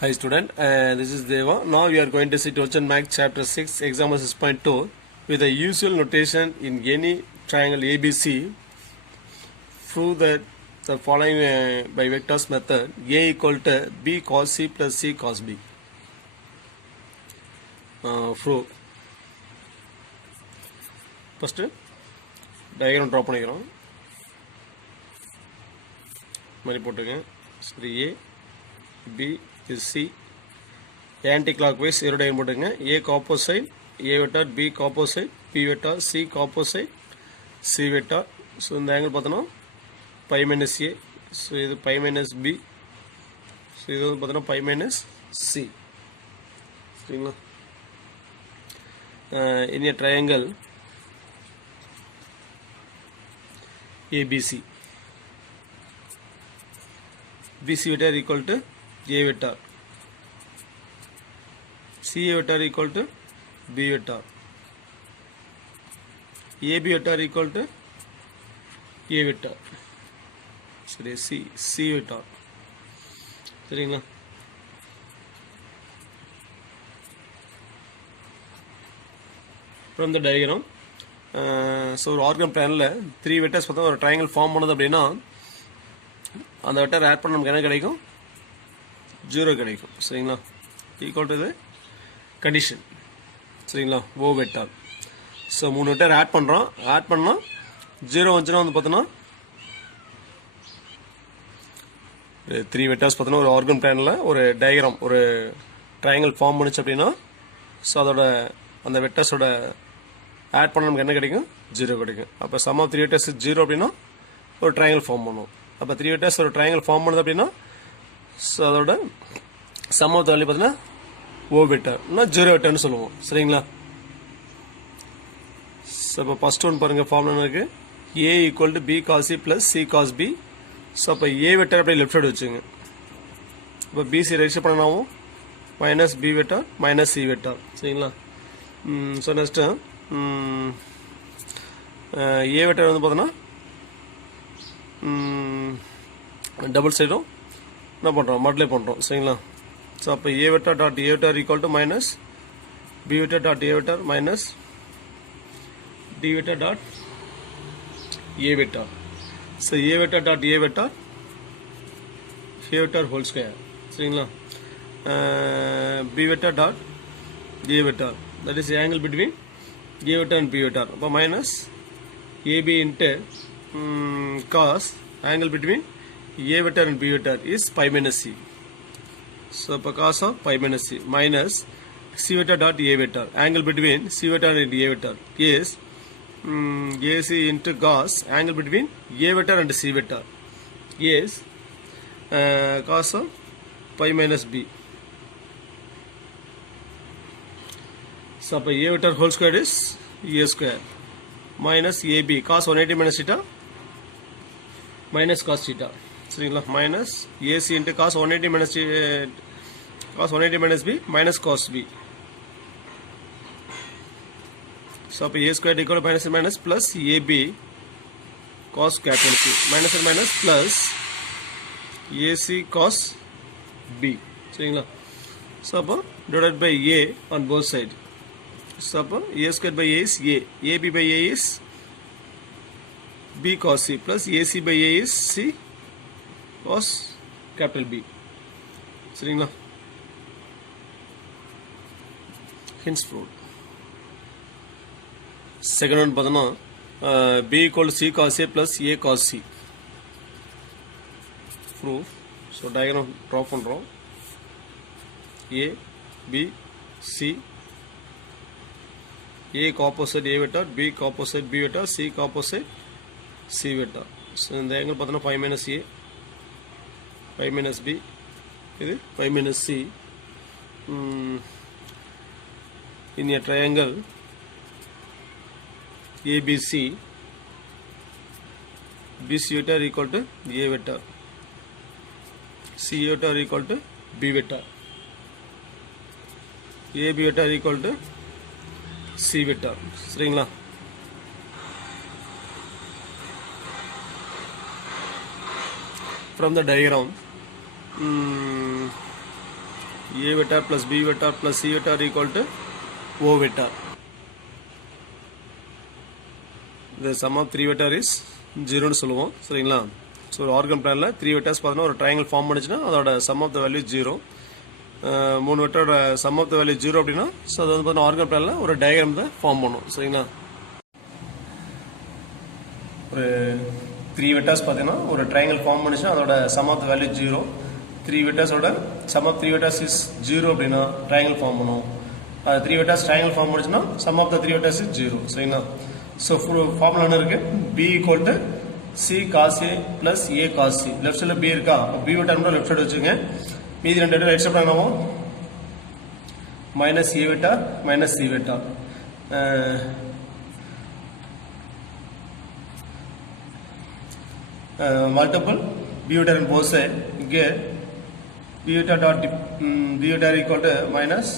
Hi student, this is Deva. Now we are going to see Torsion Max chapter 6 example 6.2 with the usual notation in any triangle ABC. Prove that the following by vectors method A equal to B cos C plus C cos B. Prove. First diagram draw பண்ணிக்கிறோம். மாதிரி போட்டுங்க. சரி A B is C. Anti-clockwise arrow diagram போட்டுங்க. A opposite, A vector, B opposite, B vector, C opposite, C vector. So இந்த angle பார்த்தோன்னா pi minus A. So இது pi minus B. So இது வந்து பார்த்தோன்னா pi minus C. சரிங்களா? In a triangle ABC. BC vector equal to A vector, CA vector equal to B vector, AB vector equal to A vector, sorry C vector. சரிங்களா? From the diagram, so ஒரு organ பிளானில் 3 vectors பார்த்தா ஒரு triangle form பண்ணுது அப்படின்னா அந்த vector add பண்ண நமக்கு என்ன கிடைக்கும்? 0 கிடைக்கும். சரிங்களா? ஈக்குவல் டு இது கண்டிஷன். சரிங்களா? ஓ வெக்டார். ஸோ 3 வெக்டார் ஆட் பண்ணுறோம். ஆட் பண்ணால் 0 வந்துச்சுன்னா வந்து பார்த்தோன்னா 3 வெக்டார்ஸ் பார்த்தோன்னா ஒரு ஆர்கன் பிளானில் ஒரு டயக்ராம் ஒரு ட்ரையாங்கிள் ஃபார்ம் பண்ணிச்சு அப்படின்னா ஸோ அதோட அந்த வெக்டர்ஸோட ஆட் பண்ண நமக்கு என்ன கிடைக்கும்? 0 கிடைக்கும். அப்போ சம் ஆஃப் 3 வெக்டர்ஸ் 0 அப்படின்னா ஒரு ட்ரையாங்கிள் ஃபார்ம் பண்ணும். அப்போ 3 வெக்டர்ஸ் ஒரு ட்ரையாங்கிள் ஃபார்ம் பண்ணுது அப்படின்னா ஸோ அதோட சம் ஆஃப் த வேல்யூ பார்த்தீங்கன்னா ஓ வெக்டர்னா 0 வெக்டர்னு சொல்லுவோம். சரிங்களா? ஸோ இப்போ ஃபர்ஸ்ட் ஒன் பாருங்கள் ஃபார்ம் என்ன இருக்குது? A equal to B cos C plus C cos B. So அப்போ ஏ வெக்டர் அப்படியே லெஃப்ட் சைடு வச்சுங்க. இப்போ பிசி ரெஜிஸ்டர் பண்ணாவும் minus B vector minus C vector. சரிங்களா? ஸோ நெக்ஸ்ட்டு ஏ வெக்டர் வந்து பார்த்தோன்னா டபுள் சைடும் என்ன பண்ணுறோம்? மல்டிப்ளை பண்ணுறோம். சரிங்களா? ஸோ அப்போ A vector dot A vector equal to minus B vector dot A vector minus D vector dot A vector. So A vector dot A vector whole square. சரிங்களா? B vector dot A vector that is angle between A vector and B vector. அப்போ minus AB into cos angle between A vector and B vector is pi minus C. So cos of pi minus C minus C vector dot A vector angle between C vector and A vector is AC into cos angle between A vector and C vector is cos of pi minus B. So A vector whole square is A square minus AB cos 180 minus theta minus cos theta. சரிங்களா? Minus AC into cos 180 minus B minus cos B. So அப்போ A square equal minus minus plus AB cos capital C minus minus plus AC cos B. சரிங்களா? So அப்போ divided by A on both side. So அப்போ A square by A is A, AB by A is B cos C plus AC by A is C cos capital B. சரிங்களா? Hence proved. Second one பார்த்தோன்னா B equal to C cos A plus A cos C. Proof. So diagram draw பண்ணுறோம். A B C A opposite A vector, B opposite B vector, C opposite C vector. So இந்த angle பார்த்தோன்னா pi minus A pi minus B இது pi minus C. In a triangle ABC BC vector equal to A vector, C vector equal to B vector, AB vector equal to C vector. சரிங்களா? From the diagram A vector plus B vector plus C vector equal to O vector. The sum of 3 vector is 0 னு சொல்லுவோம் சரிங்களா. So ஒரு organ பிளானில் 3 vectors பார்த்தோன்னா ஒரு triangle form பண்ணிச்சுன்னா அதோட சம் ஆஃப் த வேல்யூ 0. 3 வெக்டரோட சம் ஆஃப் த வேல்யூ 0 அப்படின்னா ஸோ அது வந்து பார்த்தீங்கன்னா ஆர்கன் பிளானில் ஒரு டயக்ராம் தான் ஃபார்ம் பண்ணும் சரிங்களா. ஒரு 3 வெக்டர்ஸ் பார்த்தீங்கன்னா ஒரு ட்ரையாங்கிள் ஃபார்ம் பண்ணிச்சுன்னா அதோட சம் ஆஃப் த வேல்யூ 0. 3 வெக்டர்ஸோட சம் ஆஃப் 3 வெக்டர்ஸ் இஸ் 0 அப்படின்னா ட்ரையாங்கிள் ஃபார்ம் பண்ணும். அது 3 வெக்டர்ஸ் ட்ரையாங்கிள் ஃபார்ம் பண்ணிச்சுன்னா sum of the 3 vectors is 0 சரிங்களா. ஸோ ஃபார்முலா என்ன இருக்கு? B equal to C cos A plus A cos C. Left சைடில் B இருக்கா? B வெக்டர் மட்டும் லெஃப்ட் சைடு வச்சுங்க. மீதி ரெண்டு வெக்டர் எக்ஸ்ட்ரா பண்ணாவும் minus A vector minus C vector. Multiple B vector in both sides. இங்கே B vector dot B vector equal to minus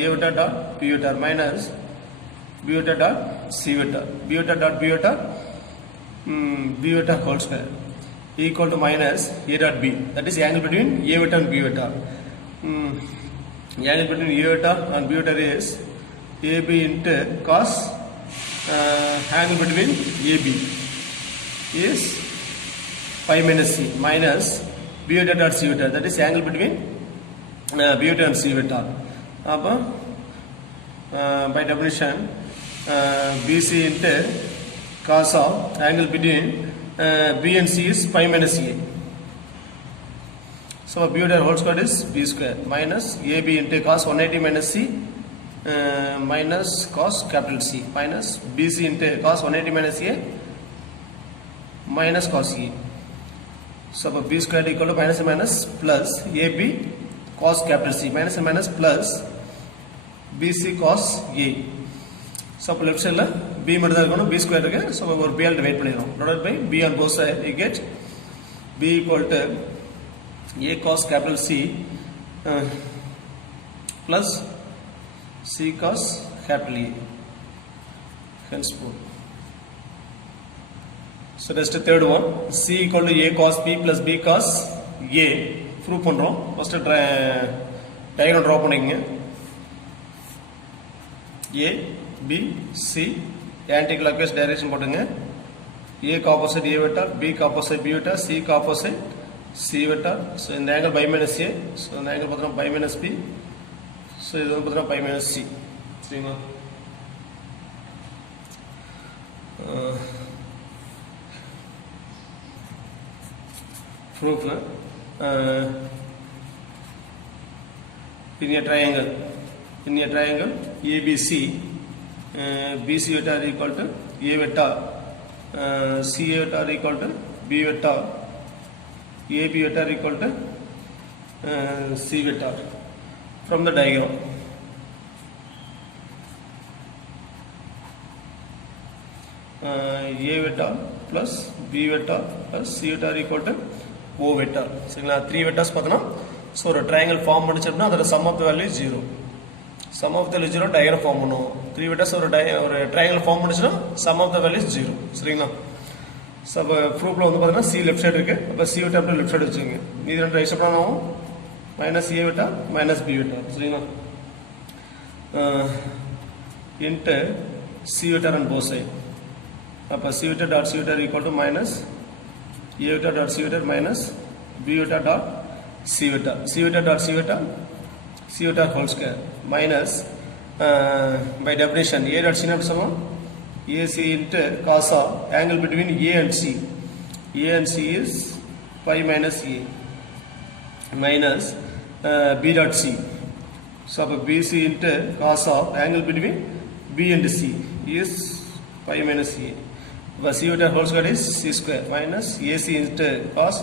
A vector dot B vector minus B vector dot C vector. B vector dot B vector B vector whole square equal to minus A dot B. That is the angle between A vector and B vector. The angle between A vector and B vector is AB into cos angle between AB is pi minus C minus B vector dot C vector. That is the angle between B vector and C vector. By definition BC into cos of angle between B and C is pi minus A. So B vector whole square is B square minus AB into cos 180 minus C minus cos capital C minus BC into cos 180 minus A minus cos A. So B square equal to minus and minus plus AB cos capital C minus and minus plus BC cos A. So அப்போ left சைடில் B மட்டும் தான் இருக்கணும், B square இருக்கு. So ஒரு B divide பண்ணிடுறோம். Divide by B on both sides you get B equal to A cos capital C plus C cos capital A. Henceforth. So that's the third one. C equal to A cos B plus B cos A. Prove பண்ணுறோம். First diagram draw பண்ணிக்கங்க. A B C anti clockwise direction போட்டுங்க. A க்கு opposite A vector, B க்கு opposite B vector, C க்கு opposite C vector. So இந்த angle pi minus A. So இந்த angle பார்த்தோம்னா pi minus B. So இது வந்து பார்த்தோம்னா pi minus C. சரிங்களா? Proof in a triangle ABC BC vector equal to A vector CA vector equal to B vector AB vector equal to C vector. From the diagram A vector plus B vector plus C vector equal to O vector. சரிங்களா? 3 vectors பார்த்தோம்னா so ஒரு triangle form பண்ணிச்சோம்னா அதோட sum of the value 0. Sum of the value 0 diagram form பண்ணுவோம். 3 vectors ஒரு triangle form பண்ணிச்சுன்னா sum of the value 0. சரிங்களா? So அப்போ ப்ரூஃபில் வந்து பார்த்தீங்கன்னா C லெஃப்ட் சைடு இருக்குது. அப்போ C வெக்டர் அப்படியே லெஃப்ட் சைடு வச்சுக்கோங்க. இது ரெண்டு ரைட் சைட் பண்ணாலும் minus A vector minus B vector. சரிங்களா? Into C vector and both side. அப்போ C vector dot C vector equal to minus A vector dot C vector minus B vector dot C vector. C vector dot C vector C vector whole square minus by definition A dot C not so AC into cos of angle between A and C. A and C is pi minus A minus B dot C. So BC into cos of angle between B and C is pi minus A. C vector whole square is C square minus AC into cos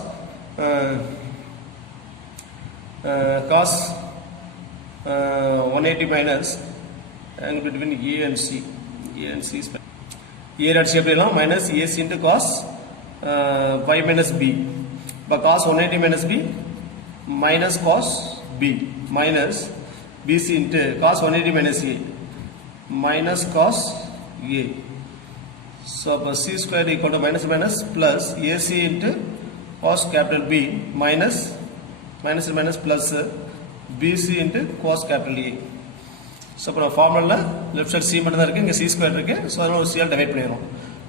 cos 180 minus angle between A and C. A and C is A dot C அப்படிலாம் minus AC into cos pi minus B. But cos 180 minus B minus cos B minus BC into cos 180 minus A minus cos A. So C square equal to minus minus plus AC into cos capital B minus minus minus plus PC into cos capital A. So இப்போ நம்ம ஃபார்முலாவில் left side C மட்டும் தான் இருக்குது, இங்கே C square இருக்குது. So அதனால் ஒரு சியால் டிவைட் பண்ணிடுறோம்.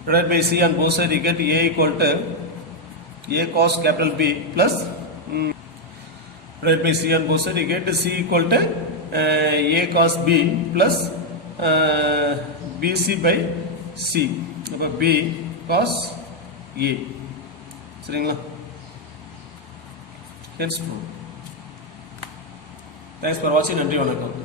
Divide by C on both side you get A equal to A cos capital B plus divided by c on both sides, you get c equal to a cos b plus bc by c. அப்போ b cos a. சரிங்களா? Hence, thanks for watching. நன்றி, வணக்கம்.